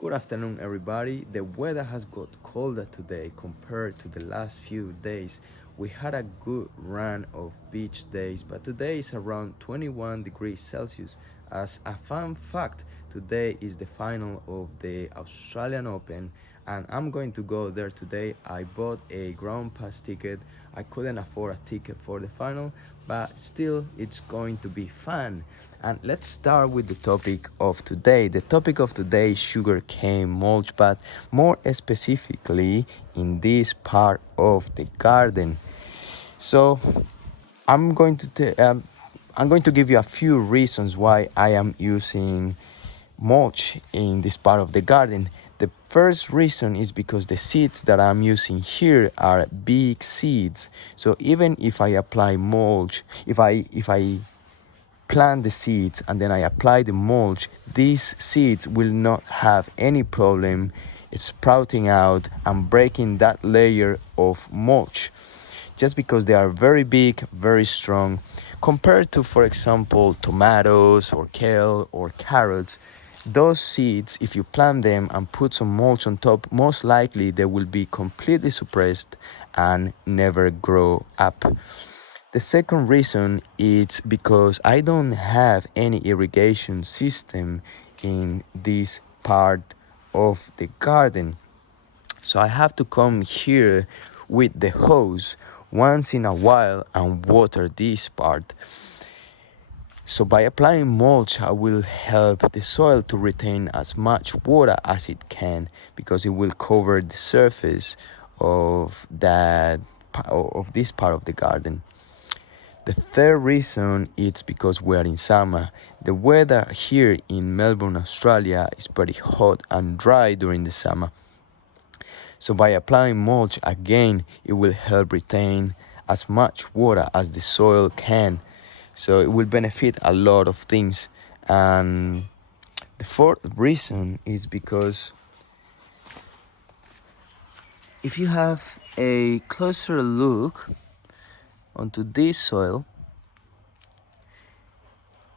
Good afternoon, everybody. The weather has got colder today compared to the last few days. We had a good run of beach days, but today is around 21 degrees Celsius. As a fun fact, today is the final of the Australian Open, and I'm going to go there today. I bought a ground pass ticket. I couldn't afford a ticket for the final, but still, it's going to be fun. And let's start with the topic of today. The topic of today is sugarcane mulch, but more specifically in this part of the garden. So I'm going to I'm going to give you a few reasons why I am using mulch in this part of the garden. The first reason is because the seeds that I'm using here are big seeds. So even if I apply mulch, if I plant the seeds and then I apply the mulch, these seeds will not have any problem sprouting out and breaking that layer of mulch, just because they are very big, very strong, compared to, for example, tomatoes or kale or carrots. Those seeds, if you plant them and put some mulch on top, most likely they will be completely suppressed and never grow up. The second reason is because I don't have any irrigation system in this part of the garden. So I have to come here with the hose once in a while and water this part. So by applying mulch, I will help the soil to retain as much water as it can, because it will cover the surface of this part of the garden. The third reason is because we're in summer. The weather here in Melbourne, Australia is pretty hot and dry during the summer. So by applying mulch again, it will help retain as much water as the soil can. So it will benefit a lot of things. And the fourth reason is because if you have a closer look onto this soil,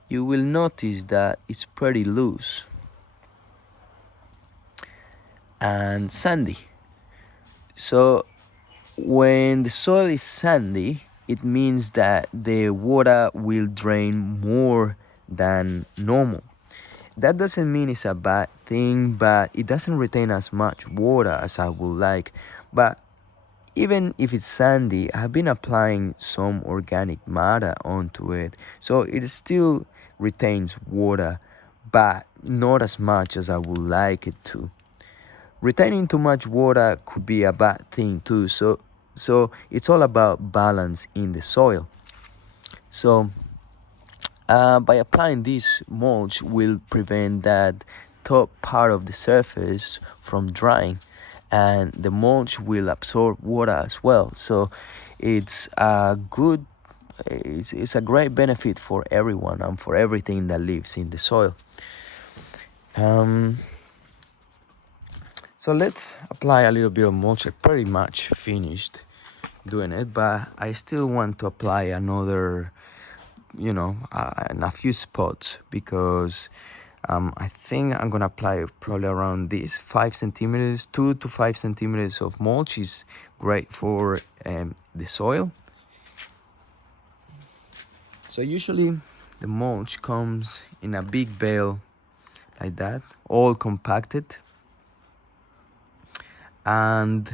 you will notice that it's pretty loose and sandy. So when the soil is sandy, it means that the water will drain more than normal. That doesn't mean it's a bad thing, but it doesn't retain as much water as I would like. But even if it's sandy, I've been applying some organic matter onto it, so it still retains water, but not as much as I would like it to. Retaining too much water could be a bad thing too, so it's all about balance in the soil. So by applying this mulch will prevent that top part of the surface from drying, and the mulch will absorb water as well. So it's it's a great benefit for everyone and for everything that lives in the soil. So let's apply a little bit of mulch. I pretty much finished doing it, but I still want to apply another, in a few spots, because I think I'm gonna apply probably around this 5 centimeters, 2 to 5 centimeters of mulch is great for the soil. So usually the mulch comes in a big bale like that, all compacted, and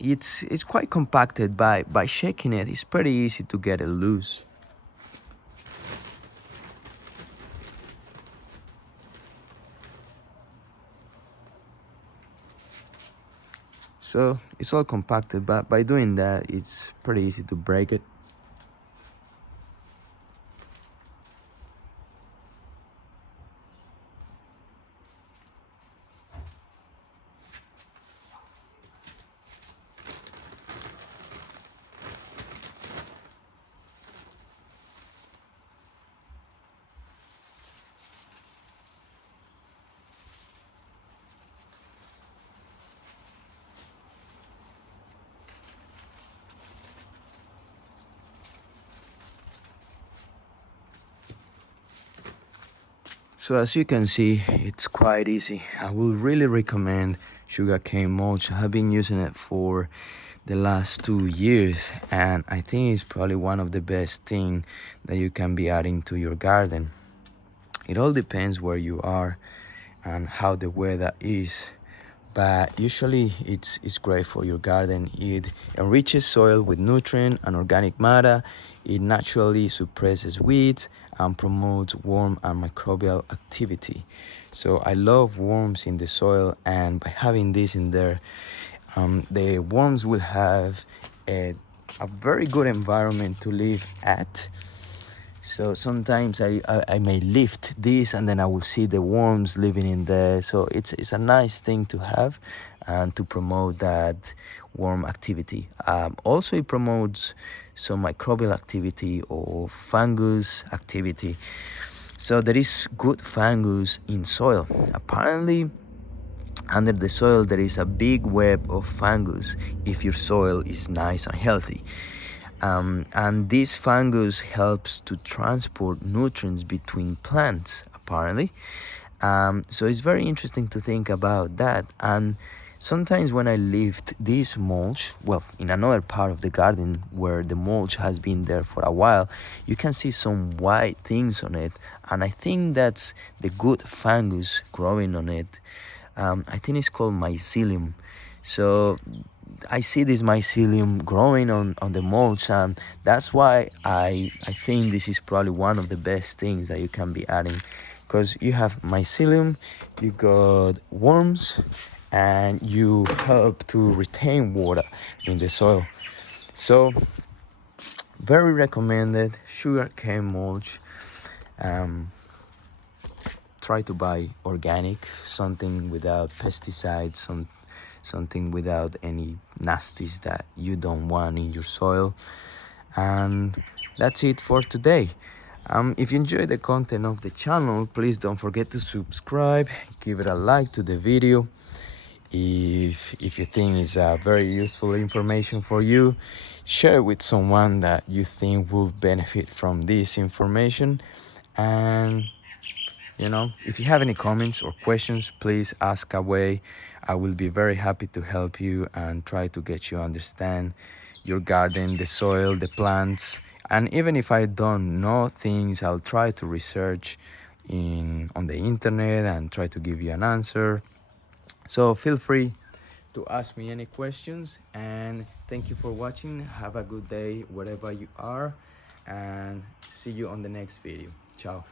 it's quite compacted. By shaking it, it's pretty easy to get it loose. So it's all compacted, but by doing that, it's pretty easy to break it. So as you can see, it's quite easy. I will really recommend sugarcane mulch. I've been using it for the last 2 years, and I think it's probably one of the best thing that you can be adding to your garden. It all depends where you are and how the weather is, but usually it's great for your garden. It enriches soil with nutrient and organic matter. It naturally suppresses weeds and promotes worm and microbial activity. So I love worms in the soil, and by having this in there, the worms will have a very good environment to live at. So sometimes I may lift this and then I will see the worms living in there. So it's a nice thing to have and to promote that worm activity. Also, it promotes some microbial activity or fungus activity. So there is good fungus in soil. Apparently, under the soil there is a big web of fungus if your soil is nice and healthy. And this fungus helps to transport nutrients between plants, apparently. So it's very interesting to think about that. And sometimes when I lift this mulch, well, in another part of the garden where the mulch has been there for a while, you can see some white things on it. And I think that's the good fungus growing on it. I think it's called mycelium. So I see this mycelium growing on the mulch, and that's why I think this is probably one of the best things that you can be adding, because you have mycelium, you got worms, and you help to retain water in the soil. So very recommended sugarcane mulch. Try to buy organic, something without pesticides, something without any nasties that you don't want in your soil. And that's it for today. If you enjoy the content of the channel, please don't forget to subscribe, give it a like to the video. If you think it's a very useful information for you, share it with someone that you think will benefit from this information. And if you have any comments or questions, please ask away. I will be very happy to help you and try to get you understand your garden, the soil, the plants. And even if I don't know things, I'll try to research on the internet and try to give you an answer. So feel free to ask me any questions, and thank you for watching. Have a good day wherever you are, and see you on the next video. Ciao.